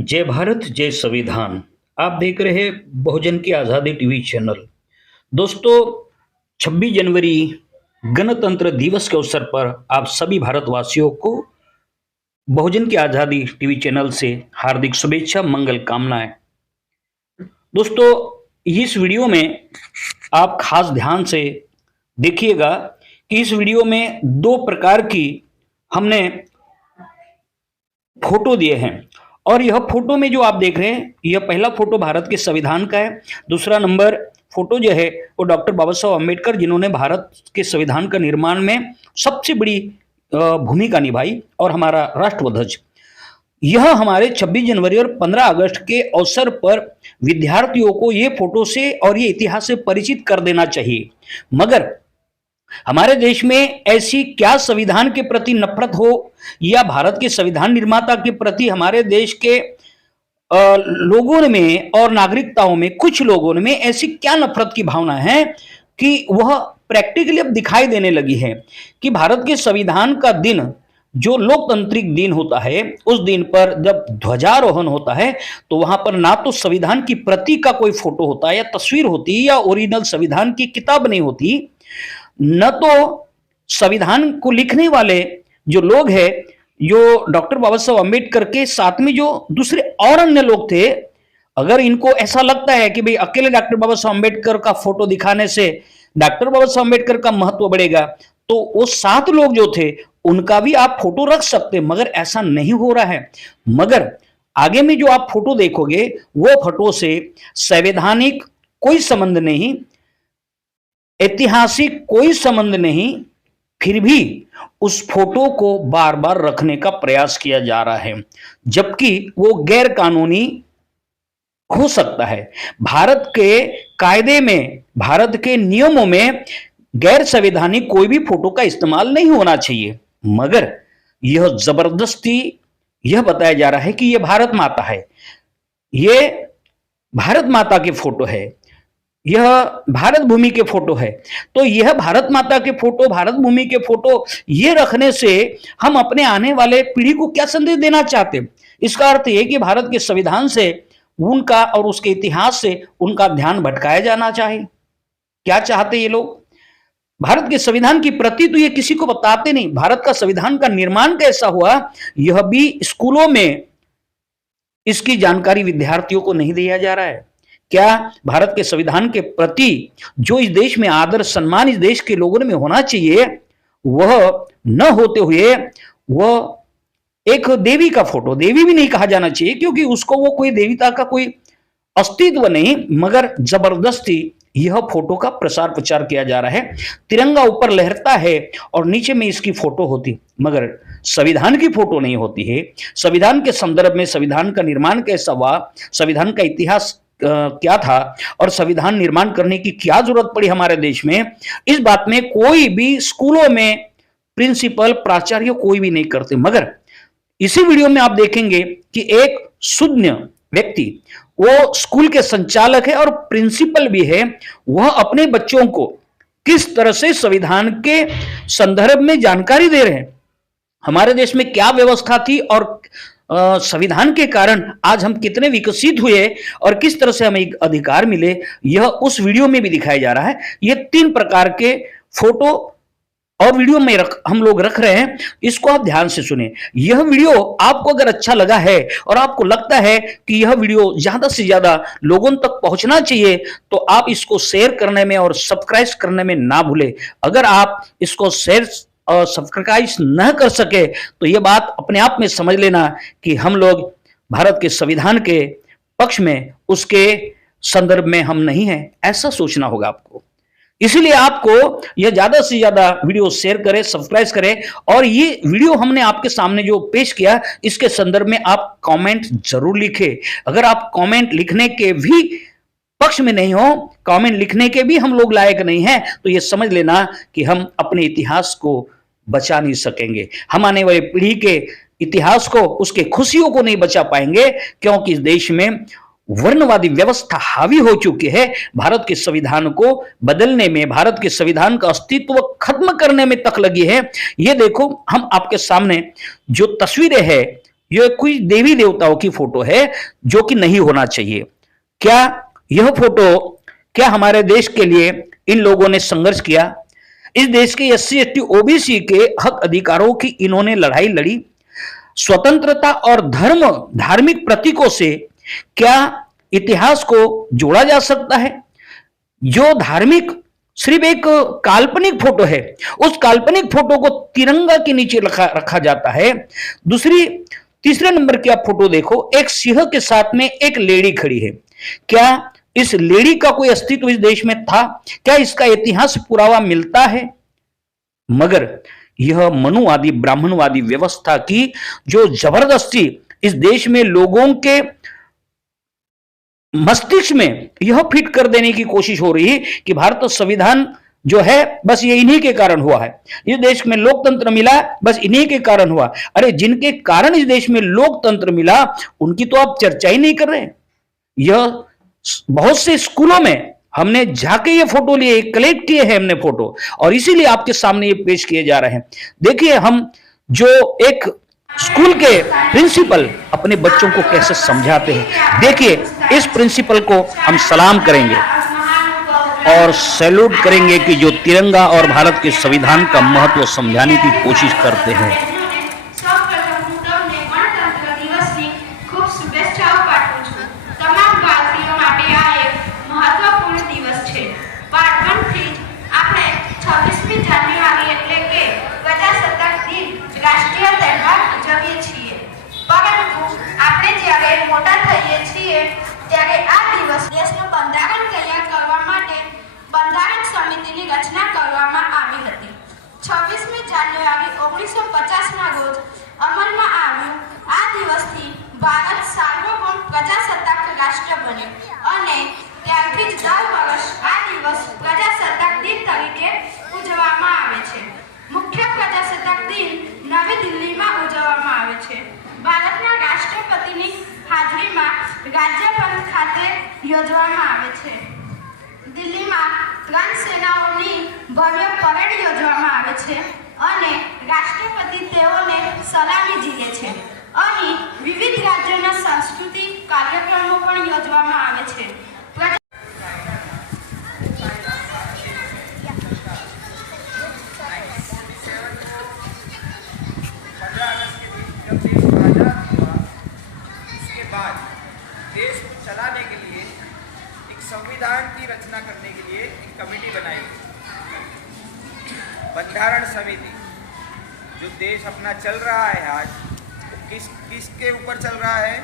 जय भारत जय संविधान। आप देख रहे हैं बहुजन की आज़ादी टीवी चैनल। दोस्तों, 26 जनवरी गणतंत्र दिवस के अवसर पर आप सभी भारतवासियों को बहुजन की आज़ादी टीवी चैनल से हार्दिक शुभेच्छा, मंगल कामनाएं। दोस्तों, इस वीडियो में आप खास ध्यान से देखिएगा कि इस वीडियो में दो प्रकार की हमने फोटो दिए हैं। और यह फोटो में जो आप देख रहे हैं, यह पहला फोटो भारत के संविधान का है। दूसरा नंबर फोटो जो है वो डॉक्टर बाबा साहब अम्बेडकर, जिन्होंने भारत के संविधान का निर्माण में सबसे बड़ी भूमिका निभाई, और हमारा राष्ट्रध्वज। यह हमारे 26 जनवरी और 15 अगस्त के अवसर पर विद्यार्थियों को ये फोटो से और ये इतिहास से परिचित कर देना चाहिए। मगर हमारे देश में ऐसी क्या संविधान के प्रति नफरत हो, या भारत के संविधान निर्माता के प्रति हमारे देश के लोगों में और नागरिकताओं में, कुछ लोगों में ऐसी क्या नफरत की भावना है कि वह प्रैक्टिकली अब दिखाई देने लगी है कि भारत के संविधान का दिन, जो लोकतांत्रिक दिन होता है, उस दिन पर जब ध्वजारोहण होता है तो वहां पर ना तो संविधान की प्रति का कोई फोटो होता है या तस्वीर होती है, या ओरिजिनल संविधान की किताब नहीं होती, न तो संविधान को लिखने वाले जो लोग हैं, जो डॉक्टर बाबा साहब अम्बेडकर के साथ में जो दूसरे और अन्य लोग थे। अगर इनको ऐसा लगता है कि भाई अकेले डॉक्टर बाबा साहब अम्बेडकर का फोटो दिखाने से डॉक्टर बाबा साहब अम्बेडकर का महत्व बढ़ेगा, तो वो 7 लोग जो थे उनका भी आप फोटो रख सकते, मगर ऐसा नहीं हो रहा है। मगर आगे में जो आप फोटो देखोगे, वो फोटो से संवैधानिक कोई संबंध नहीं, ऐतिहासिक कोई संबंध नहीं, फिर भी उस फोटो को बार बार रखने का प्रयास किया जा रहा है, जबकि वो गैर कानूनी हो सकता है। भारत के कायदे में, भारत के नियमों में गैर संवैधानिक कोई भी फोटो का इस्तेमाल नहीं होना चाहिए, मगर यह जबरदस्ती यह बताया जा रहा है कि यह भारत माता है, यह भारत माता की फोटो है, यह भारत भूमि के फोटो है। तो यह भारत माता के फोटो, भारत भूमि के फोटो ये रखने से हम अपने आने वाले पीढ़ी को क्या संदेश देना चाहते? इसका अर्थ यह कि भारत के संविधान से उनका और उसके इतिहास से उनका ध्यान भटकाया जाना चाहे। क्या चाहते ये लोग? भारत के संविधान की प्रति तो ये किसी को बताते नहीं। भारत का संविधान का निर्माण कैसा हुआ, यह भी स्कूलों में इसकी जानकारी विद्यार्थियों को नहीं दिया जा रहा है। क्या भारत के संविधान के प्रति जो इस देश में आदर सम्मान इस देश के लोगों में होना चाहिए, वह न होते हुए वह एक देवी का फोटो, देवी भी नहीं कहा जाना चाहिए क्योंकि उसको वो कोई देवता का कोई अस्तित्व नहीं, मगर जबरदस्ती यह फोटो का प्रसार प्रचार किया जा रहा है। तिरंगा ऊपर लहरता है और नीचे में इसकी फोटो होती, मगर संविधान की फोटो नहीं होती है। संविधान के संदर्भ में संविधान का निर्माण कैसा हुआ, संविधान का इतिहास क्या था, और संविधान निर्माण करने की क्या जरूरत पड़ी हमारे देश में, इस बात में कोई भी स्कूलों में प्रिंसिपल, प्राचार्य कोई भी नहीं करते। मगर इसी वीडियो में आप देखेंगे कि एक शून्य व्यक्ति, वो स्कूल के संचालक है और प्रिंसिपल भी है, वह अपने बच्चों को किस तरह से संविधान के संदर्भ में जानकारी दे रहे हैं, हमारे देश में क्या व्यवस्था थी और संविधान के कारण आज हम कितने विकसित हुए और किस तरह से हमें अधिकार मिले, यह उस वीडियो में भी दिखाया जा रहा है। ये 3 प्रकार के फोटो और वीडियो में हम लोग रख रहे हैं, इसको आप ध्यान से सुने। यह वीडियो आपको अगर अच्छा लगा है और आपको लगता है कि यह वीडियो ज्यादा से ज्यादा लोगों तक पहुंचना चाहिए, तो आप इसको शेयर करने में और सब्सक्राइब करने में ना भूले। अगर आप इसको शेयर और सब्सक्राइब न कर सके तो यह बात अपने आप में समझ लेना कि हम लोग भारत के संविधान के पक्ष में, उसके संदर्भ में हम नहीं हैं, ऐसा सोचना होगा आपको। इसीलिए आपको यह ज्यादा से ज्यादा वीडियो शेयर करें, सब्सक्राइब करें, और ये वीडियो हमने आपके सामने जो पेश किया, इसके संदर्भ में आप कमेंट जरूर लिखें। अगर आप कमेंट लिखने के भी पक्ष में नहीं हो, कमेंट लिखने के भी हम लोग लायक नहीं हैं, तो ये समझ लेना कि हम अपने इतिहास को बचा नहीं सकेंगे। हम आने वाली पीढ़ी के इतिहास को, उसके खुशियों को नहीं बचा पाएंगे, क्योंकि इस देश में वर्णवादी व्यवस्था हावी हो चुकी है। भारत के संविधान को बदलने में, भारत के संविधान का अस्तित्व खत्म करने में तक लगी है। ये देखो, हम आपके सामने जो तस्वीरें हैं, यह कोई देवी देवताओं की फोटो है, जो कि नहीं होना चाहिए। क्या यह फोटो, क्या हमारे देश के लिए इन लोगों ने संघर्ष किया? इस देश के एससी एसटी ओबीसी के हक अधिकारों की इन्होंने लड़ाई लड़ी। स्वतंत्रता और धार्मिक प्रतीकों से क्या इतिहास को जोड़ा जा सकता है? जो धार्मिक सिर्फ एक काल्पनिक फोटो है, उस काल्पनिक फोटो को तिरंगा के नीचे रखा जाता है। तीसरे नंबर की आप फोटो देखो, एक सिंह के साथ में एक लेडी खड़ी है। क्या इस लेडी का कोई अस्तित्व इस देश में था? क्या इसका इतिहास पुरावा मिलता है? मगर यह मनुवादी ब्राह्मणवादी व्यवस्था की जो जबरदस्ती इस देश में लोगों के मस्तिष्क में यह फिट कर देने की कोशिश हो रही है कि भारत संविधान जो है बस ये इन्हीं के कारण हुआ है, इस देश में लोकतंत्र मिला बस इन्हीं के कारण हुआ। अरे जिनके कारण इस देश में लोकतंत्र मिला उनकी तो आप चर्चा ही नहीं कर रहे। यह बहुत से स्कूलों में हमने जाके ये फोटो लिए, कलेक्ट किए हैं हमने फोटो, और इसीलिए आपके सामने ये पेश किए जा रहे हैं। देखिए हम जो एक स्कूल के प्रिंसिपल अपने बच्चों को कैसे समझाते हैं, देखिए इस प्रिंसिपल को हम सलाम करेंगे और सैल्यूट करेंगे कि जो तिरंगा और भारत के संविधान का महत्व समझाने की कोशिश करते हैं। रचना કરવામાં આવી હતી। 26મી જાન્યુઆરી 1950ના રોજ અમલમાં આવ્યું। આ દિવસથી ભારત સાર્વભૌમ પ્રજાસત્તાક રાષ્ટ્ર બન્યું અને ત્યારથી જ દર વર્ષ આ દિવસ પ્રજાસત્તાક દિન તરીકે ઉજવવામાં આવે છે। મુખ્ય પ્રજાસત્તાક દિન નવી દિલ્હીમાં ઉજવવામાં આવે છે। ભારતના રાષ્ટ્રપતિની હાજરીમાં રાજ્યભવન ખાતે યોજવામાં આવે છે। દિલ્હીમાં ત્રણ સેનાઓની ભવ્ય પરેડ યોજવામાં આવે છે અને રાષ્ટ્રપતિ તેઓને સલામી ઝીલે છે। અહીં વિવિધ રાજ્યોના સાંસ્કૃતિક કાર્યક્રમો પણ યોજવામાં આવે છે। देश को चलाने के लिए एक संविधान की रचना करने के लिए एक कमेटी बनाई, बंधारण समिति। जो देश अपना चल रहा है आज, किसके ऊपर चल रहा है?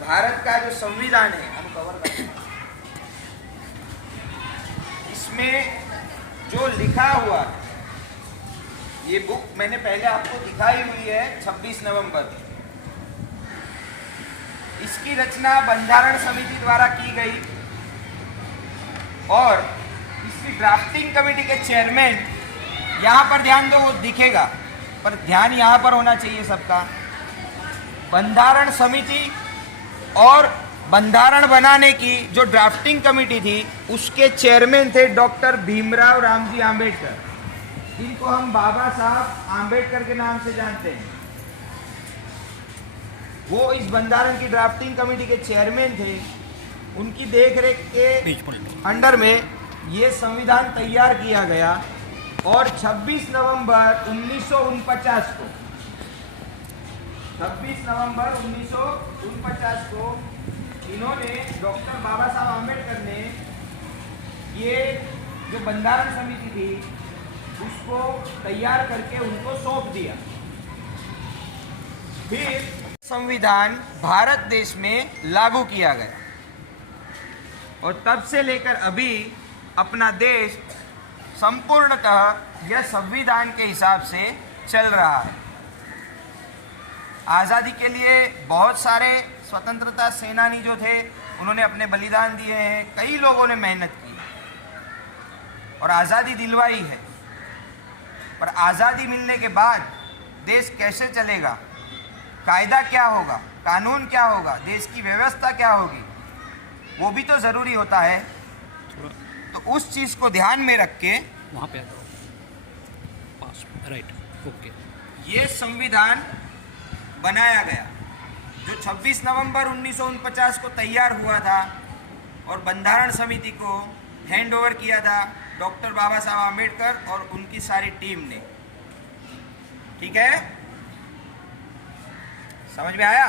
भारत का जो संविधान है, हम कवर करते हैं, इसमें जो लिखा हुआ है, ये बुक मैंने पहले आपको दिखाई हुई है 26 नवंबर। इसकी रचना बंधारण समिति द्वारा की गई और इसकी ड्राफ्टिंग कमेटी के चेयरमैन, यहाँ पर ध्यान दो, वो दिखेगा पर ध्यान यहाँ पर होना चाहिए सबका। बंधारण समिति और बंधारण बनाने की जो ड्राफ्टिंग कमेटी थी उसके चेयरमैन थे डॉक्टर भीमराव रामजी आंबेडकर, जिनको हम बाबा साहब आंबेडकर के नाम से जानते हैं। वो इस बंधारण की ड्राफ्टिंग कमेटी के चेयरमैन थे। उनकी देखरेख के अंडर में ये संविधान तैयार किया गया और 26 नवंबर 1949 को 26 नवंबर 1949 को इन्होंने डॉक्टर बाबा साहब आंबेडकर ने ये जो बंधारण समिति थी उसको तैयार करके उनको सौंप दिया। फिर संविधान भारत देश में लागू किया गया और तब से लेकर अभी अपना देश संपूर्णतः यह संविधान के हिसाब से चल रहा है। आज़ादी के लिए बहुत सारे स्वतंत्रता सेनानी जो थे उन्होंने अपने बलिदान दिए हैं, कई लोगों ने मेहनत की और आज़ादी दिलवाई है। पर आज़ादी मिलने के बाद देश कैसे चलेगा, कायदा क्या होगा, कानून क्या होगा, देश की व्यवस्था क्या होगी, वो भी तो ज़रूरी होता है। तो उस चीज़ को ध्यान में रख के वहाँ पे पास राइट ओके ये संविधान बनाया गया, जो 26 नवंबर 1949 को तैयार हुआ था और बंधारण समिति को हैंड ओवर किया था डॉक्टर बाबा साहब आम्बेडकर और उनकी सारी टीम ने। ठीक है, समझ में आया?